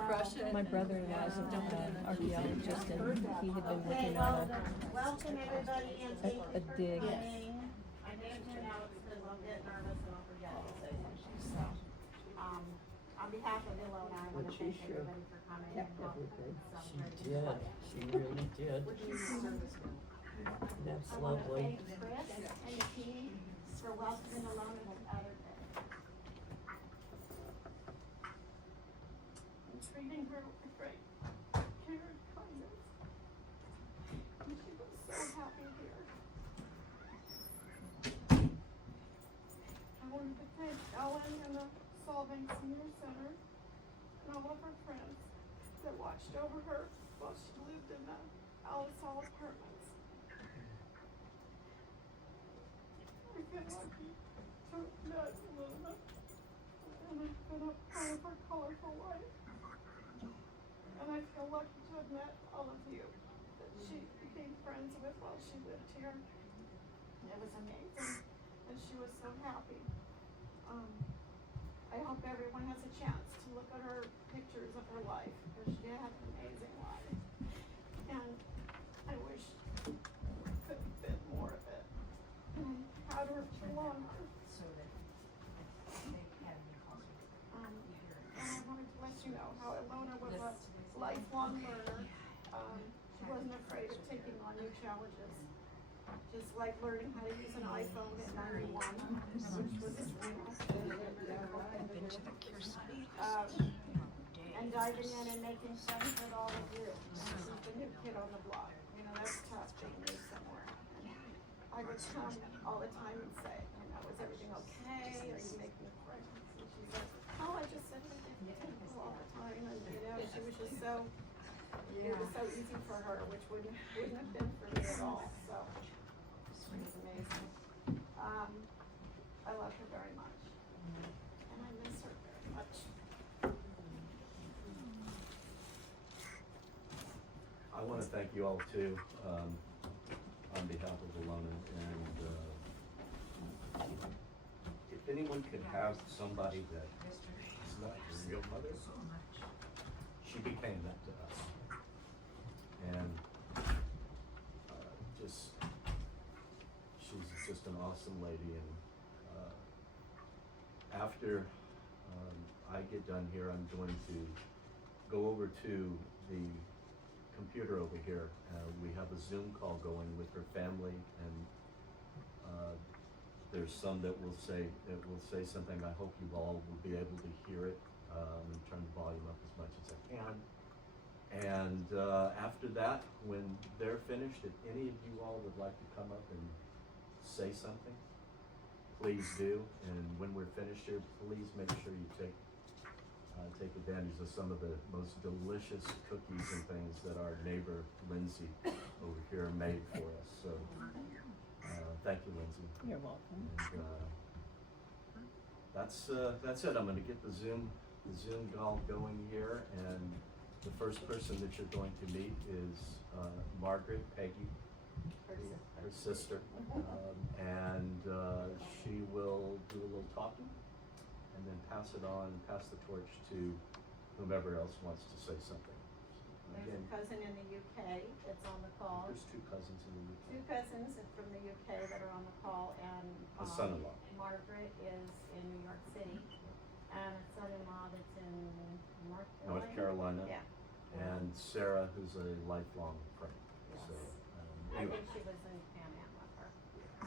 My brother-in-law is an archaeologist, and he had been looking at Welcome everybody and thank you a for dig. coming. I mentioned Alex because I'll get nervous and I'll forget to say something. So, on behalf of Ilona, I want to thank everybody for coming and helping celebrate. She did. She really did. That's I want to lovely. thank Chris and the team for welcoming Ilona to Atterdag. And treating her with great care and kindness. And she was so happy here. I wanted to thank Ellen and the Solvang Senior Center and all of her friends that watched over her while she lived in the Alice Hall apartments. I feel lucky to have met Ilona, and I've been a part of her colorful life. And I feel lucky to have met all of you that she became friends with while she lived here. It was amazing, and she was so happy. I hope everyone has a chance to look at her pictures of her life, because she had an amazing life. And I wish I could fit more of it. And I had her for longer. And I wanted to let you know how Ilona was a lifelong learner. She wasn't afraid of taking on new challenges. Just like learning how to use an iPhone at 91, which was and diving in and making friends with all of you. And she's the new kid on the block. You know, that's tough being new somewhere. And I would come all the time and say, you know, is everything okay? Are you making friends? And she said, oh, I just said people all the time. And, you know, she was just so, it was so easy for her, which wouldn't have been for me at all. So it was amazing. I love her very much. And I miss her very much. I want to thank you all too, on behalf of Ilona, and if anyone could have somebody that is not your real mother, she became that to us. And she's just an awesome lady, and after I get done here, I'm going to go over to the computer over here. We have a Zoom call going with her family, and there's some that will say something. I hope you all will be able to hear it. I'm turn the volume up as much as I can. And after that, when they're finished, if any of you all would like to come up and say something, please do. And when we're finished here, please make sure you take advantage of some of the most delicious cookies and things that our neighbor Lindsay over here made for us. So thank you, Lindsay. You're welcome. And that's it. I'm going to get the Zoom call going here, and the first person that you're going to meet is Margaret, Peggy, her sister, and she will do a little talking, and then pass the torch to whomever else wants to say something. There's a cousin in the UK that's on the call. There's two cousins in the UK. Two cousins from the UK that are on the call, and A son-in-law. Margaret is in New York City, and a son-in-law that's in North Carolina. Yeah. And Sarah, who's a lifelong friend. Yes. So, I anyway. think she was in Pan Am with her.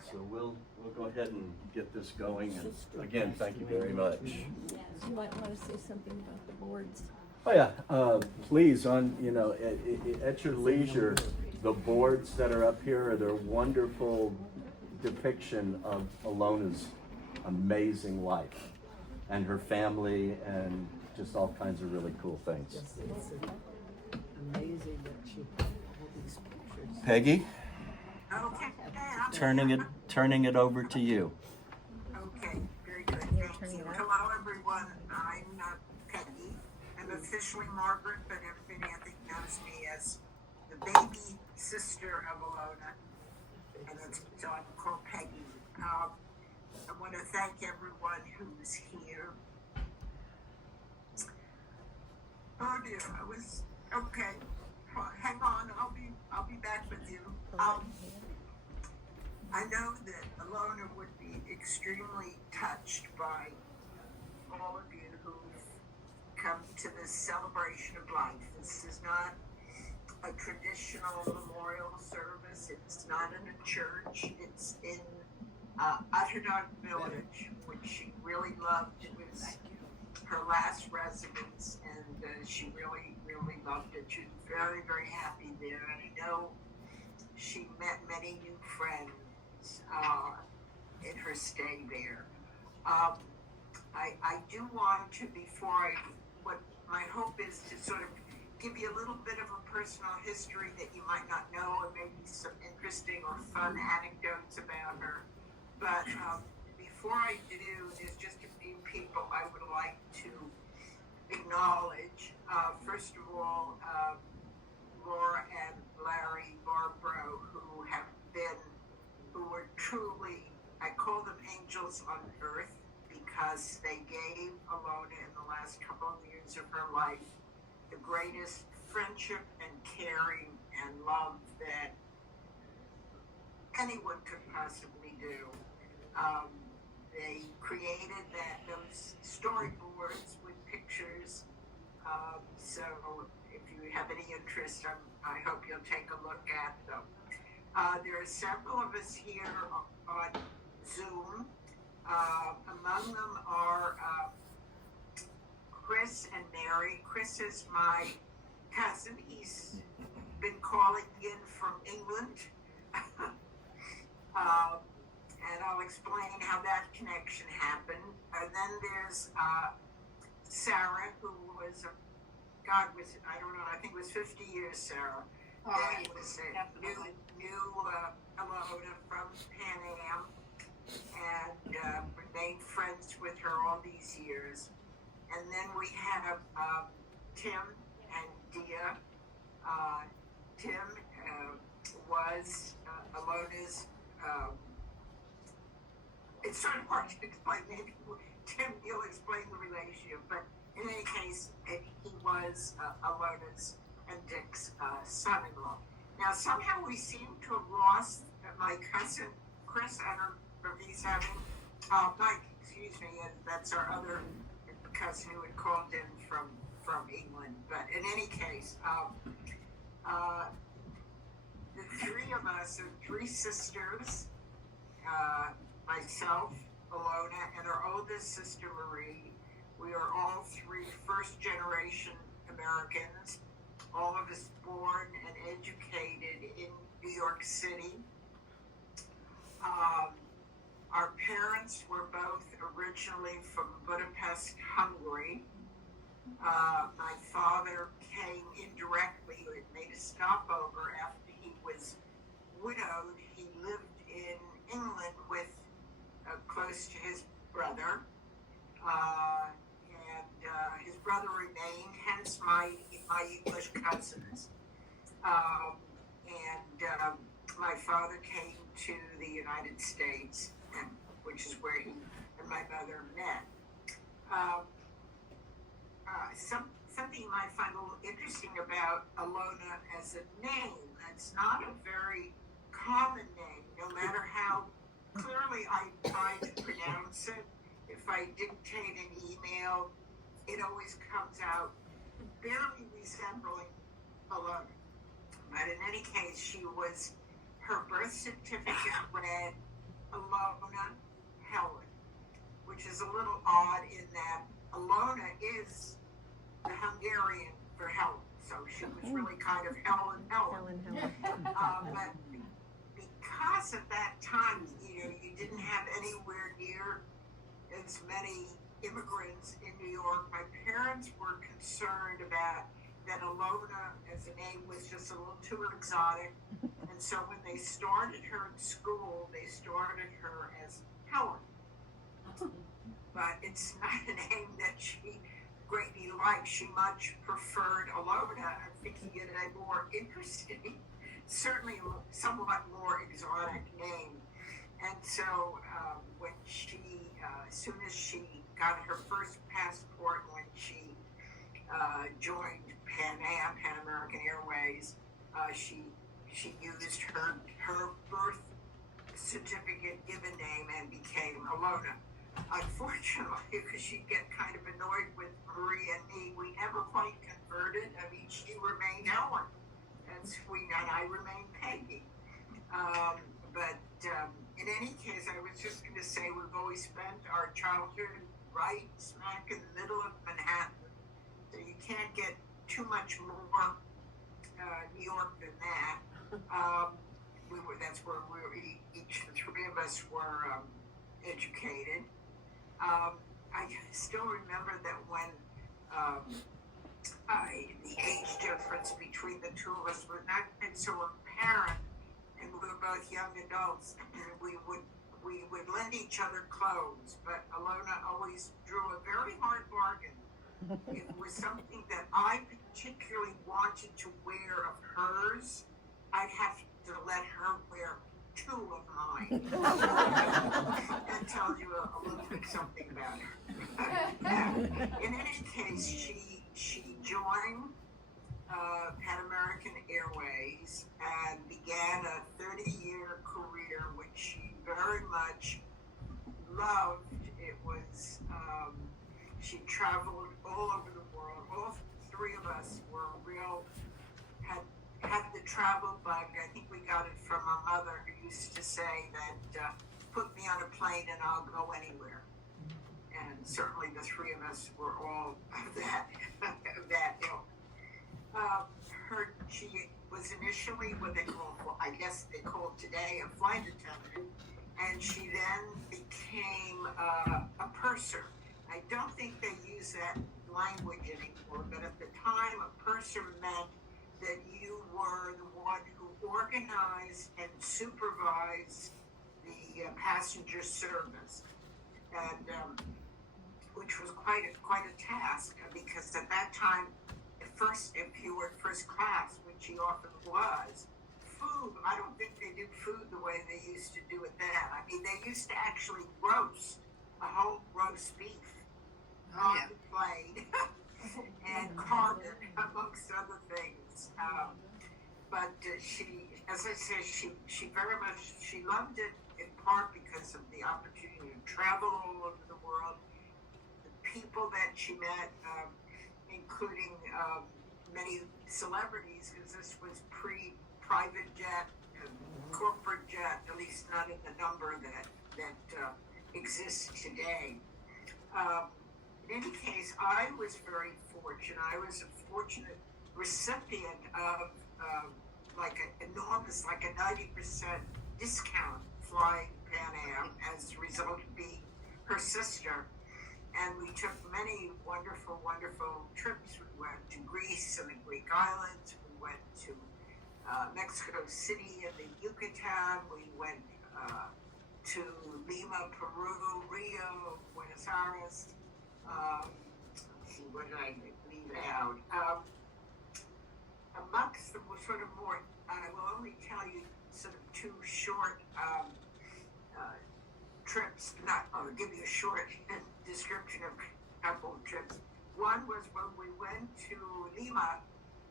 So we'll go ahead and get this going, and again, thank you very much. You might want to say something about the boards. Oh yeah, please, at your leisure, the boards that are up here are their wonderful depiction of Ilona's amazing life and her family and just all kinds of really cool things. It's amazing that she had all these pictures. Peggy, Okay, turning it over to you. okay, very good, thank you. Hello, everyone, I'm Peggy. I'm officially Margaret, but everybody I think knows me as the baby sister of Ilona, and so I'm called Peggy. I want to thank everyone who's here. found you. I was okay. Hang on, I'll be back with you. I know that Ilona would be extremely touched by all of you who've come to this celebration of life. This is not a traditional memorial service. It's not in a church. It's in Atterdag village, which she really loved. It was her last residence, and she really, really loved it. She was very, very happy there. And I know she met many new friends in her stay there. I do want to, what my hope is to sort of give you a little bit of a personal history that you might not know, and maybe some interesting or fun anecdotes about her. But before I do, there's just a few people I would like to acknowledge. First of all, Laura and Larry Barbro, who were truly, I call them angels on earth, because they gave Ilona in the last couple of years of her life the greatest friendship and caring and love that anyone could possibly do. They created those storyboards with pictures. So if you have any interest, I hope you'll take a look at them. There are several of us here on Zoom. Among them are Chris and Mary. Chris is my cousin. He's been calling in from England. And I'll explain how that connection happened. And then there's Sarah, who was, I don't know, I think it was 50 years, Sarah. That was a new Ilona from Pan Am, and remained friends with her all these years. And then we have Tim and Dia. Tim was Ilona's, it's sort of hard to explain, maybe Tim, you'll explain the relationship, but in any case, he was Ilona's and Dick's son-in-law. Now, somehow we seem to have lost my cousin, Chris. I don't know if he's having, Mike, excuse me, and that's our other cousin who had called in from England. But in any case, the three of us are three sisters, myself, Ilona, and our oldest sister, Marie. We are all three first-generation Americans, all of us born and educated in New York City. Our parents were both originally from Budapest, Hungary. My father came indirectly, it made a stopover after he was widowed. He lived in England with close to his brother, and his brother remained, hence my English cousins. And my father came to the United States, which is where he and my mother met. Something you might find a little interesting about Ilona as a name, it's not a very common name, no matter how clearly I try to pronounce it. If I dictate an email, it always comes out barely resembling Ilona. But in any case, her birth certificate read Ilona Helen, which is a little odd in that Ilona is the Hungarian for Helen. So she was really kind of Helen. But because at that time, you didn't have anywhere near as many immigrants in New York, my parents were concerned about that Ilona as a name was just a little too exotic. And so when they started her in school, they started her as Helen. But it's not a name that she greatly liked. She much preferred Ilona. I think he had a more interesting, certainly somewhat more exotic name. And so when as soon as she got her first passport, when she joined Pan American Airways. She used her birth certificate given name and became Ilona. Unfortunately, because she'd get kind of annoyed with Marie and me, we never quite converted. I mean, she remained Ellen, and I remained Peggy. In any case, I was just going to say we've always spent our childhood right smack in the middle of Manhattan, so you can't get too much more New York than that. That's where each the three of us were educated. I still remember that when the age difference between the two of us was not so apparent, and we were both young adults, and we would lend each other clothes, but Ilona always drew a very hard bargain. It was something that I particularly wanted to wear of hers, I'd have to let her wear two of mine. That tells you a little bit something about her. In any case, she joined Pan American Airways and began a 30-year career, which she very much loved. It was, she traveled all over the world. All three of us were had the travel bug. I think we got it from our mother, who used to say that, put me on a plane and I'll go anywhere. And certainly the three of us were all of that ilk. She was initially what they call, well, I guess they call today a flight attendant, and she then became a purser. I don't think they use that language anymore, but at the time, a purser meant that you were the one who organized and supervised the passenger service, and which was quite a task, because at that time, if you were first class, which she often was, food, I don't think they do food the way they used to do it then. I mean, they used to actually roast a whole roast beef on the plane and carve it, amongst other things. But she, as I said, she very much, she loved it in part because of the opportunity to travel all over the world, the people that she met, including many celebrities, because this was pre-private jet, corporate jet, at least not in the number that exists today. In any case, I was very fortunate. I was a fortunate recipient of like an enormous, like a 90% discount flying Pan Am as a result of being her sister. And we took many wonderful, wonderful trips. We went to Greece and the Greek islands. We went to Mexico City and the Yucatan. We went to Lima, Peru, Rio, Buenos Aires. Let's see, what did I leave out? Amongst the sort of more, I will only tell you sort of two short trips, I'll give you a short description of a couple of trips. One was when we went to Lima,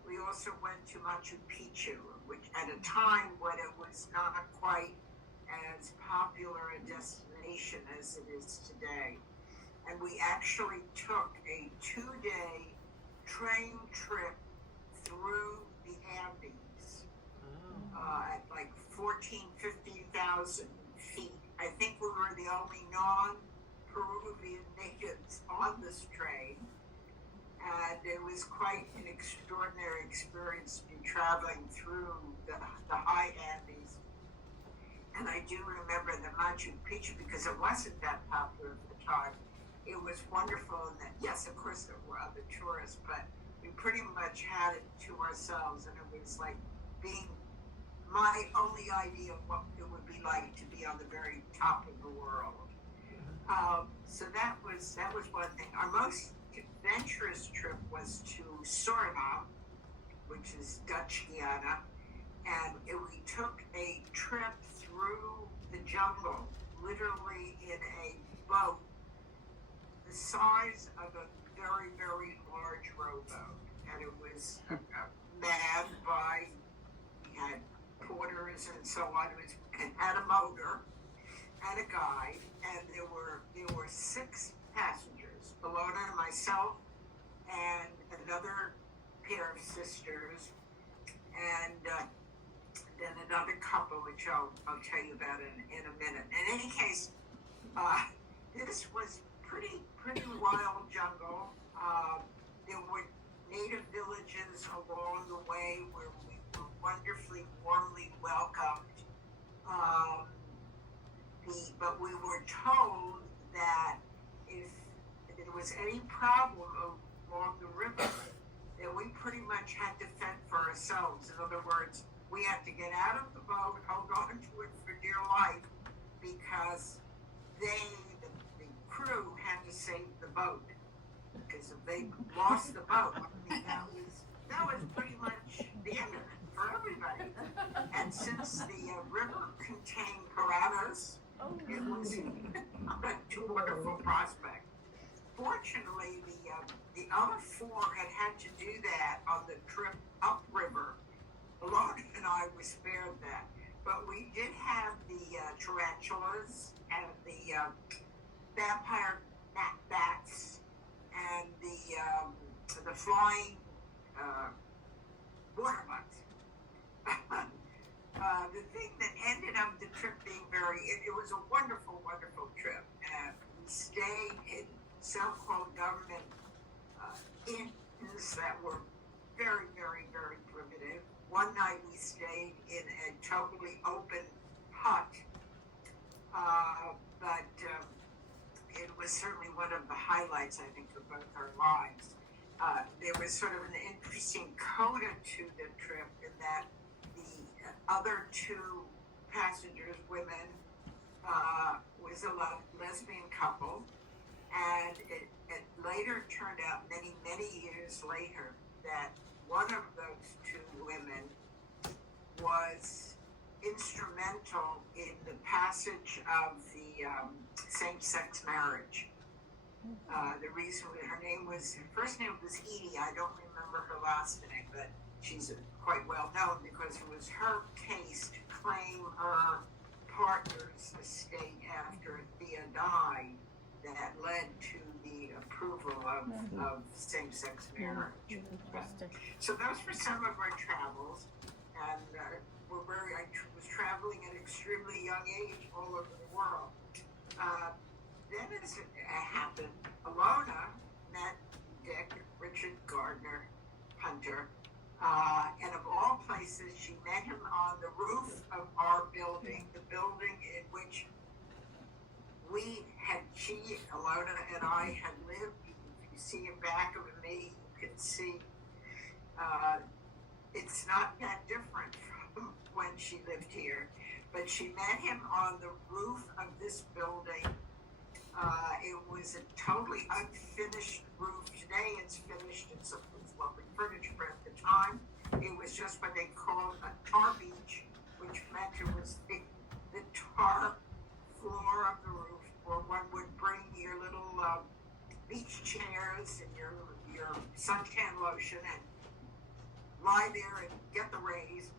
we also went to Machu Picchu, which at a time when it was not quite as popular a destination as it is today. And we actually took a 2-day train trip through the Andes at like 15,000 feet. I think we were the only non-Peruvian natives on this train, and it was quite an extraordinary experience to be traveling through the high Andes. And I do remember the Machu Picchu, because it wasn't that popular at the time. It was wonderful in that, yes, of course there were other tourists, but we pretty much had it to ourselves, and it was like being my only idea of what it would be like to be on the very top of the world. So that was one thing. Our most adventurous trip was to Suriname, which is Dutch Guiana, and we took a trip through the jungle, literally in a boat the size of a very, very large rowboat, and it was was manned by, we had porters and so on, it had a motor and a guide, and there were 6 passengers, Ilona, myself, and another pair of sisters, and then another couple, which I'll tell you about in a minute. In any case, this was pretty wild jungle. There were native villages along the way where we were wonderfully, warmly welcomed. But we were told that if there was any problem along the river, that we pretty much had to fend for ourselves. In other words, we had to get out of the boat, hold on to it for dear life, because the crew had to save the boat. Because if they lost the boat, I mean, that was pretty much the end of it for everybody. And since the river contained piranhas, it was a wonderful prospect. Fortunately, the other 4 had to do that on the trip upriver. Ilona and I were spared that, but we did have the tarantulas and the vampire bats and the flying water bugs. The thing that ended up the trip being it was a wonderful, wonderful trip. We stayed in so-called government inns that were very, very, very primitive. One night we stayed in a totally open hut, but it was certainly one of the highlights, I think, of both our lives. There was sort of an interesting coda to the trip in that the other 2 passengers, women, was a lesbian couple, and it later turned out, many, many years later, that one of those 2 women was instrumental in the passage of the same-sex marriage. The reason her first name was Edie. I don't remember her last name, but she's quite well known because it was her case to claim her partner's estate after Thea died that led to the approval of same-sex marriage. So those were some of our travels, and I was traveling at an extremely young age all over the world. Then as it happened, Ilona met Richard Gardner Hunter, and of all places, she met him on the roof of our building, the building in which Ilona and I had lived. If you see a back of me, you can see it's not that different from when she lived here. But she met him on the roof of this building. It was a totally unfinished roof. Today it's finished. It's lovely furniture, but at the time it was just what they called a tar beach, which meant it was the tar floor of the roof, where one would bring your little beach chairs and your suntan lotion and lie there and get the rays.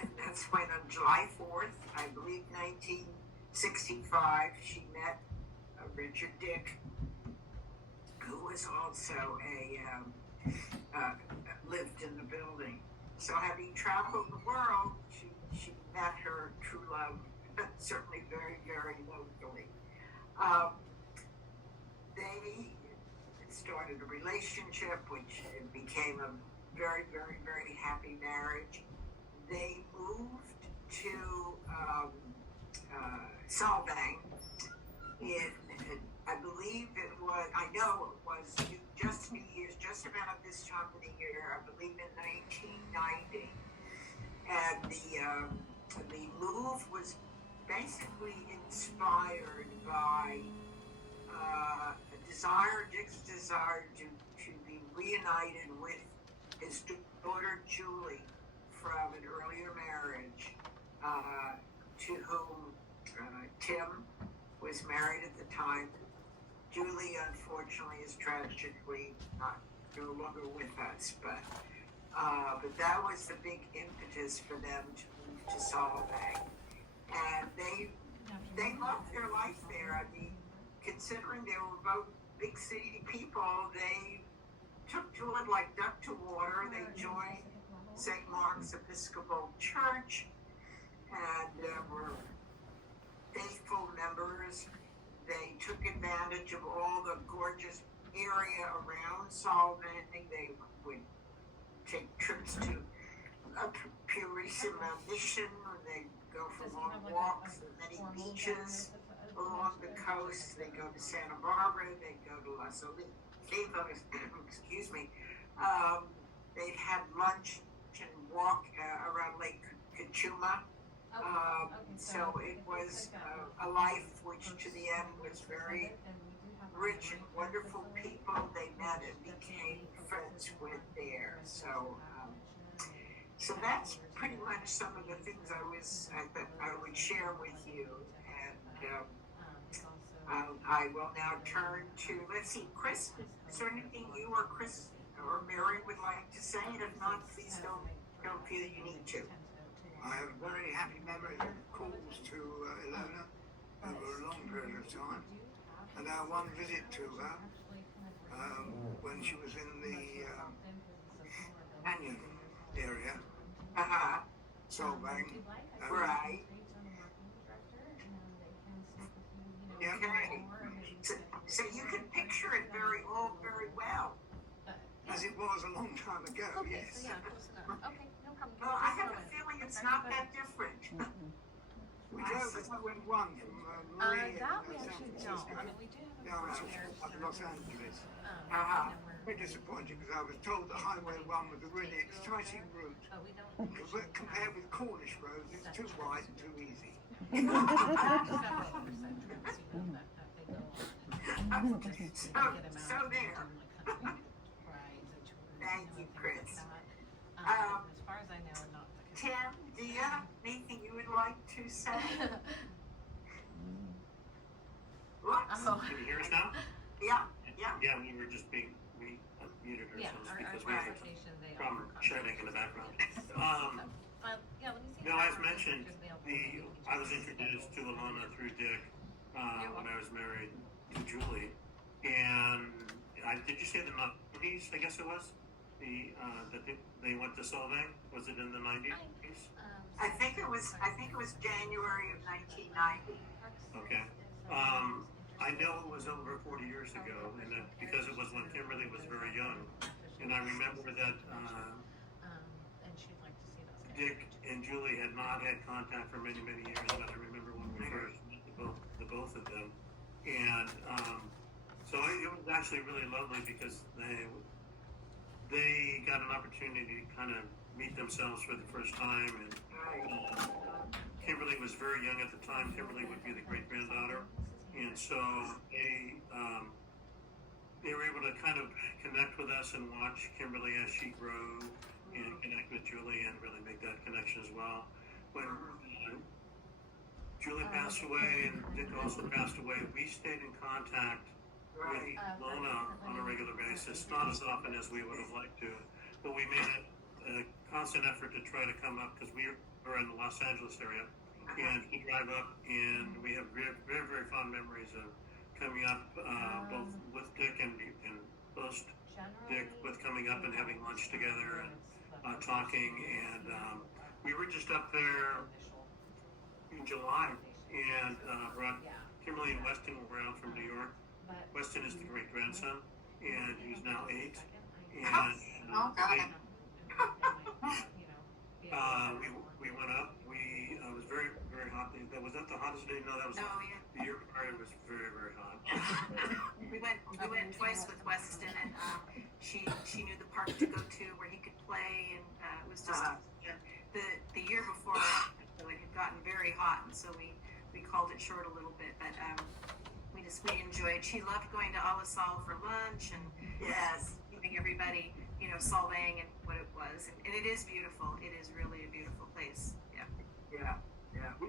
And that's when on July 4th, I believe 1965, she met Richard Dick, who was also lived in the building. So having traveled the world, she met her true love, certainly very, very locally. They started a relationship, which became a very, very, very happy marriage. They moved to Solvang I believe it was, I know it was just New Year's, just about at this time of the year, I believe in 1990. And the move was basically inspired by Dick's desire to be reunited with his daughter Julie from an earlier marriage, to whom Tim was married at the time. Julie, unfortunately, is tragically not no longer with us, but that was the big impetus for them to move to Solvang. And they loved their life there. I mean, considering they were both big city people, they took to it like duck to water. They joined St. Mark's Episcopal Church and were faithful members. They took advantage of all the gorgeous area around Solvang. They would take trips to Purissima Mission, where they go for long walks and many beaches along the coast. They go to Santa Barbara, they go to Las Olitas, excuse me. They'd have lunch and walk around Lake Cachuma. So it was a life which to the end was very rich and wonderful people they met and became friends with there. So that's pretty much some of the things I would share with you. And I will now turn to, let's see, Chris, is there anything you or Chris or Mary would like to say? And if not, please don't feel you need to. I have very happy memories of calls to Ilona over a long period of time. And our one visit to her when she was in the Canyon area, Solvang. Right. Yeah. Okay. So you can picture it very well. As it was a long time ago, Okay, yes. so yeah, close enough. Okay, no problem. Well, I have a feeling it's not that different. We drove the Highway 1 from Marie That we San actually Francisco don't. I mean, we do have down a to up Los Angeles. Uh-huh. Very disappointed because I was told that Highway 1 was a really exciting route. we don't. But compared with Cornish roads, it's too wide and too easy. So there. Thank you, Chris. As far as I know, not the. Tim, do you have anything you would like to say? Whoops. Can you hear us now? Yeah. Yeah, we were just we muted ourselves because we had a problem chatting in the background. Now, as mentioned, I was introduced to Ilona through Dick when I was married to Julie, and did you say the 90s? I guess it was that they went to Solvang. Was it in the 90s? I think it was January of 1990. Okay. I know it was over 40 years ago, and that because it was when Kimberly was very young, and I remember that Dick and Julie had not had contact for many, many years, and I remember when we first met the both of them, and so it was actually really lovely because they got an opportunity to kind of meet themselves for the first time, and Kimberly was very young at the time. Kimberly would be the great-granddaughter. And so they were able to kind of connect with us and watch Kimberly as she grew and connect with Julie and really make that connection as well. When Julie passed away and Dick also passed away, we stayed in contact with Ilona on a regular basis, not as often as we would have liked to, but we made a constant effort to try to come up because we were in the Los Angeles area. And he drive up, and we have very, very, very fond memories of coming up, both with Dick and post Dick, with coming up and having lunch together and talking. And we were just up there in July, and brought Kimberly and Weston were out from New York. Weston is the great grandson, and he's now 8. And we went up. It was very, very hot. Was that the hottest day? No, that was the year prior. It was very, very hot. We went twice with Weston, and she knew the park to go to where he could play, and it was just the year before. So it had gotten very hot, and so we called it short a little bit. But we enjoyed. She loved going to Alasal for lunch, and giving everybody Solvang and what it was, and it is beautiful. It is really a beautiful place. Yeah.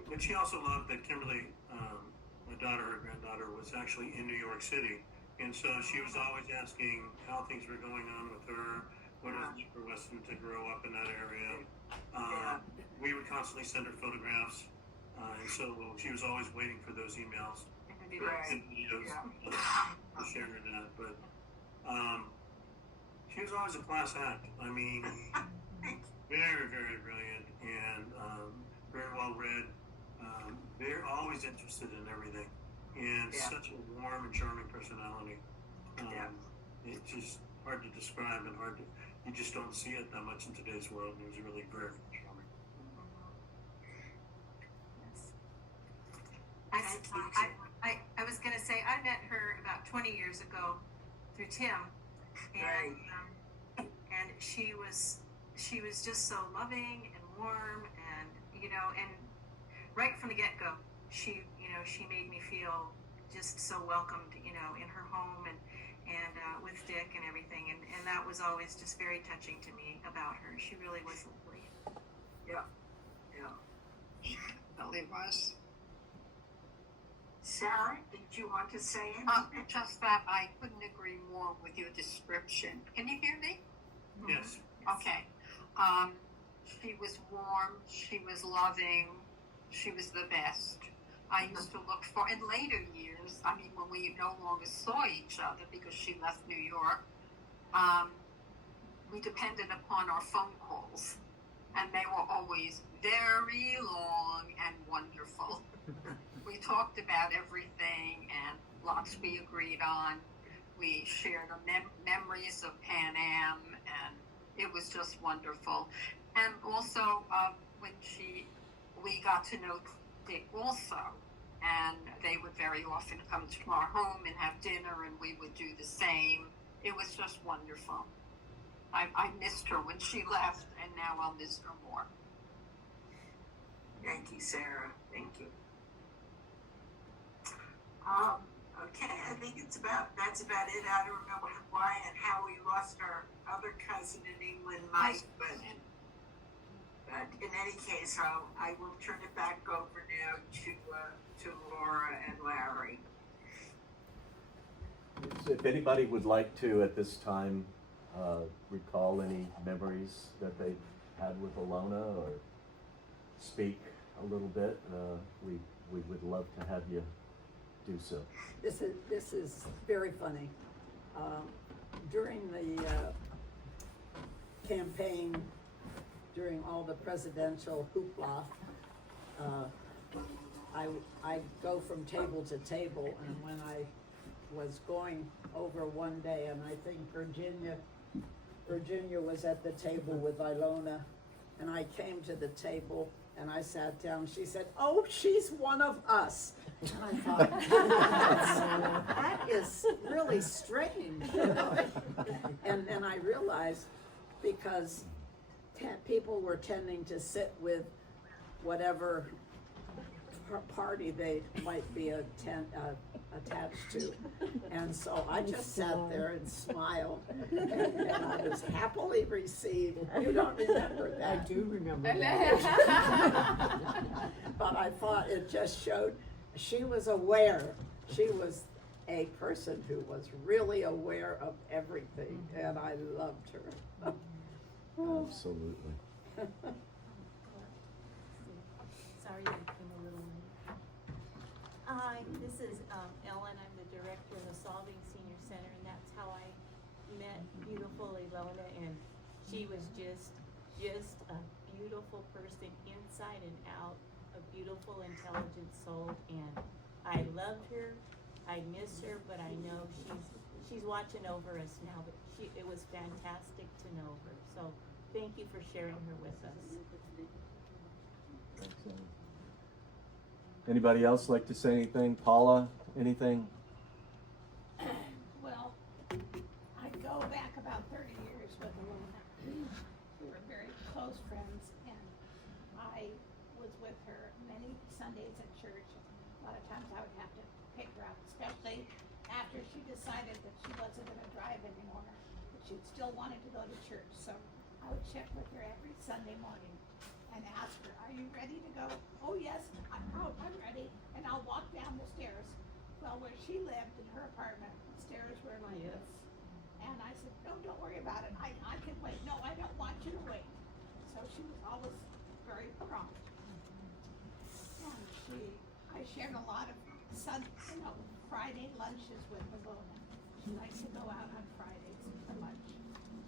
But she also loved that Kimberly, my daughter, her granddaughter, was actually in New York City And so she was always asking how things were going on with her, what it was like for Weston to grow up in that area. We would constantly send her photographs, and so she was always waiting for those emails and videos to share that. But she was always a class act. I mean, very, very brilliant and very well read. They're always interested in everything, and such a warm and charming personality. It's just hard to describe and you just don't see it that much in today's world. And it was really very charming. I was gonna say, I met her about 20 years ago through Tim, and she was just so loving and warm, and and right from the get-go, she made me feel just so welcomed, in her home and with Dick and everything, and that was always just very touching to me about her. She really was lovely. Yeah. Really was. Sarah, did you want to say anything? Just that I couldn't agree more with your description. Can you hear me? Yes. Okay. She was warm, she was loving, she was the best. I used to look for, in later years, I mean, when we no longer saw each other because she left New York, we depended upon our phone calls, and they were always very long and wonderful. We talked about everything and lots we agreed on. We shared our memories of Pan Am, and it was just wonderful. And also, when we got to know Dick also, and they would very often come to our home and have dinner, and we would do the same. It was just wonderful. I missed her when she left, and now I'll miss her more. Thank you, Sarah. Thank you. Okay, I think that's about it. I don't know why and how we lost our other cousin in England, Mike, but in any case, I will turn it back over now to Laura and Larry. If anybody would like to, at this time, recall any memories that they had with Ilona or speak a little bit, we would love to have you do so. This is very funny. During the campaign, during all the presidential hoopla, I go from table to table, and when I was going over one day, and I think Virginia was at the table with Ilona, and I came to the table and I sat down. She said, "Oh, she's one of us." And I thought, that is really strange, And then I realized, because people were tending to sit with whatever party they might be attached to, and so I just sat there and smiled, and I was happily received. You don't remember that? I do remember that. But I thought it just showed she was aware. She was a person who was really aware of everything, and I loved her. Absolutely. Sorry I came a little late. Hi, this is Ellen. I'm the director of the Solvang Senior Center, and that's how I met beautiful Ilona. And she was just a beautiful person inside and out, a beautiful, intelligent soul. And I loved her. I miss her, but I know she's watching over us now. But it was fantastic to know her. So thank you for sharing her with us. Excellent. Anybody else like to say anything? Paula, anything? Well, I go back about 30 years with Ilona. We were very close friends, and I was with her many Sundays at church. A lot of times I would have to pick her up, especially after she decided that she wasn't going to drive anymore, but she still wanted to go to church. So I would check with her every Sunday morning and ask her, "Are you ready to go?" "Oh yes, I'm ready." And I'll walk down the stairs. Well, where she lived in her apartment, stairs were like this. And I said, no, don't worry about it. I can wait. No, I don't want you to wait. So she was always very prompt. And I shared a lot of Friday lunches with Ilona. She likes to go out on Fridays for lunch.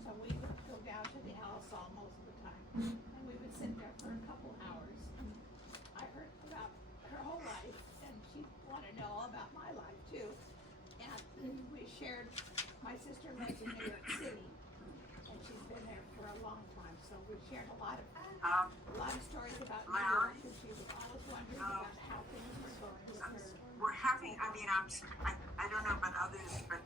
So we would go down to the Alisal most of the time. And we would sit there for a couple hours. And I heard about her whole life, and she wanted to know all about my life too. And we shared, my sister lives in New York City, and she's been there for a long time. So we shared a lot of stories about New York, and she was always wondering about how things were going with her. We're having, I don't know about others, but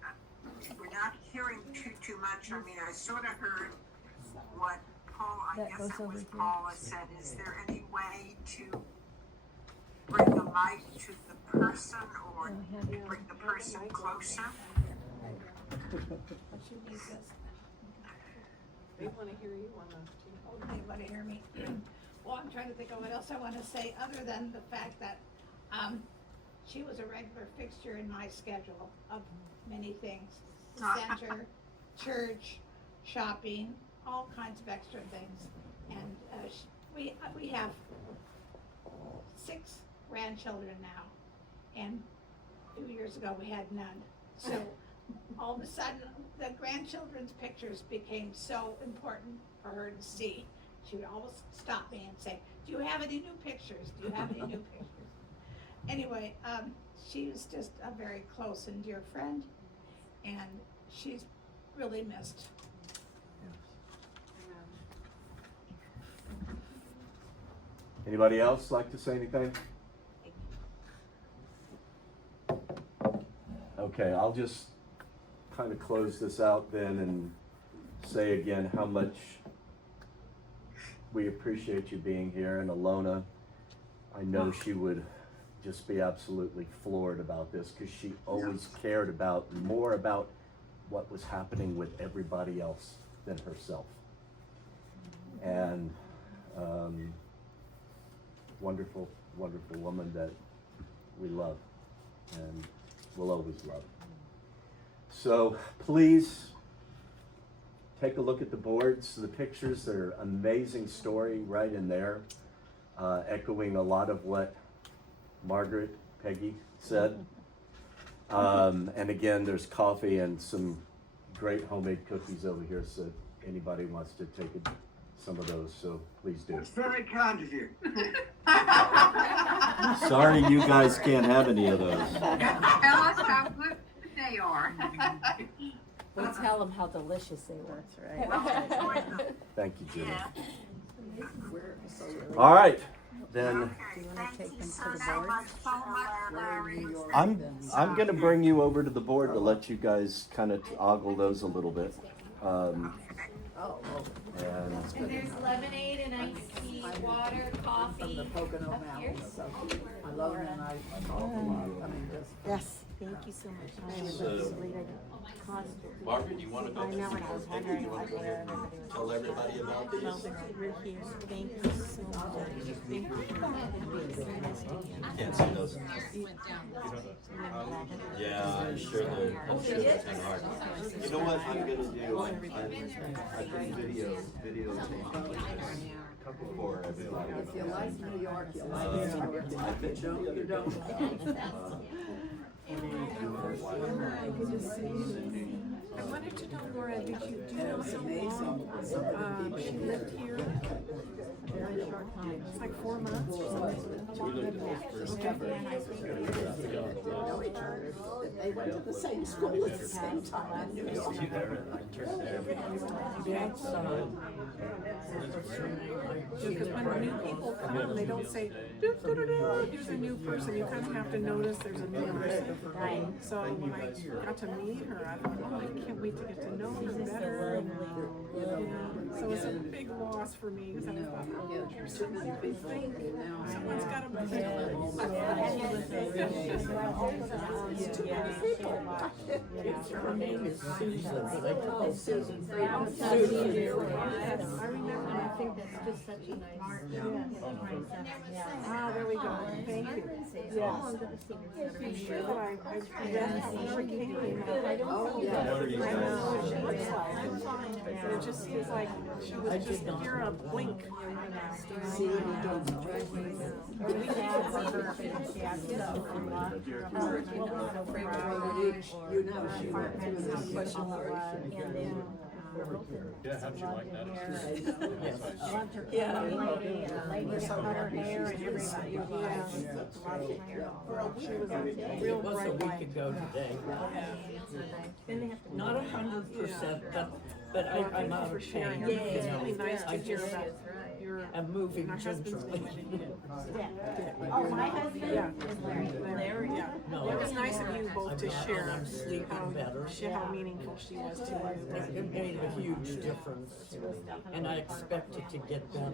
we're not hearing too much. I mean, I sort of heard what Paul, I guess it was Paula said. Is there any way to bring the mic to the person or bring the person closer? She needs us. They wanna hear you on the. Oh, they want to hear me. Well, I'm trying to think of what else I want to say, other than the fact that, she was a regular fixture in my schedule of many things. Center, church, shopping, all kinds of extra things. And we have 6 grandchildren now, and 2 years ago we had none. So all of a sudden, the grandchildren's pictures became so important for her to see. She would always stop me and say, do you have any new pictures? Do you have any new pictures? Anyway, she was just a very close and dear friend, and she's really missed. Anybody else like to say anything? Okay, I'll just kind of close this out then and say again how much we appreciate you being here. And Ilona, I know she would just be absolutely floored about this, because she always cared about more about what was happening with everybody else than herself. And wonderful, wonderful woman that we love and will always love. So please take a look at the boards, the pictures. They're an amazing story right in there, echoing a lot of what Margaret, Peggy said. And again, there's coffee and some great homemade cookies over here, so if anybody wants to take some of those, so please do. It's very kind of you. Sorry you guys can't have any of those. Tell us how good they are. We'll tell them how delicious they were. Well, enjoy them. Thank you, Jimmy. Yeah. All right, then Okay, thank you so much, Larry. I'm gonna bring you over to the board to let you guys kind of ogle those a little bit. And And there's lemonade and iced tea, water, coffee. From the Pocono up here. Mountains, so Ilona and I talk a lot, I mean, just. Yes, thank you so much. I was So- constantly. Margaret, you want to go? I know, and I was wondering where everybody was. Tell everybody about these? Well, we're here. Thank you so much. Thank you. Can't see those. Yeah, I'm sure I'm sure they're kind of hard. You know what I'm gonna do? I can videotape for everybody. If you like New York, you like New York. I bet you the other day. I wanted to know, Laura, did you do And it was amazing. she lived here Very short time. it's like 4 months or something? Know each other, that they went to the same school at the same time in New York. Because when new people come, they don't say, here's a new person. You kind of have to notice there's a new person. Right. So when I got to meet her, I thought, oh, I can't wait to get to know her better. So it's a big loss for me because I thought, oh, there's so many big things. Someone's got to be It's too many people. I remember, I think just such a nice. Ah, there we go, thank you. Yes. Oh, I'm gonna see your I'm sure that I read how never came. I don't Oh, know. yeah. I know what she looks like. It just feels like she was just near a blink. See, you don't know. You know, she went through this operation. Yeah, how'd you like that? Yeah. She was a real bright light. ago today. Not 100%, but I'm out For of sharing. pain. It's really nice to hear just about your. am moving My husband's gingerly. Oh, my husband Yeah. is Larry. Larry, yeah. No. It was nice of you both to share I'm sleeping better. how meaningful she was to you. It made a huge difference, and I expect it to get better.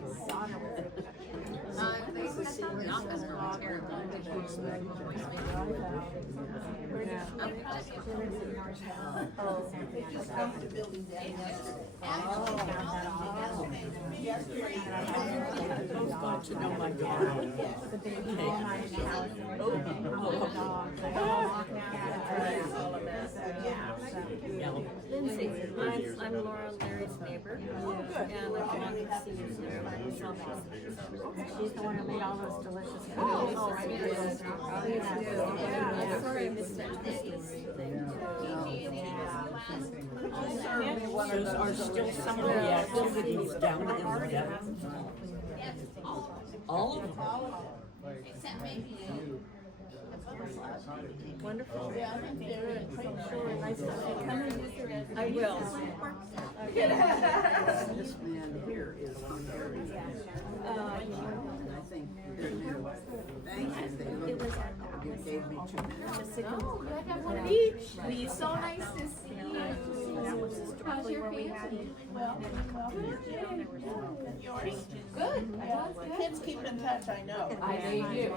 I've got to know my dog. Lindsay, I'm Laura, Larry's neighbor. And I'm on the senior center by Solvang. She's the one who made all those delicious food. Sorry, I missed that. Those are still some of the activities down in the depth. All of them. Wonderful. Yeah, I think they're quite sure. Nice to see you. Come and visit us. I will. This man here is Hungarian. You know, And I think they're new. Thank you, they look, you gave me 2 minutes. I got one of each. Please, so nice to see you. How's your family? Yours? Good. Kids keep in touch, I know. I know you do.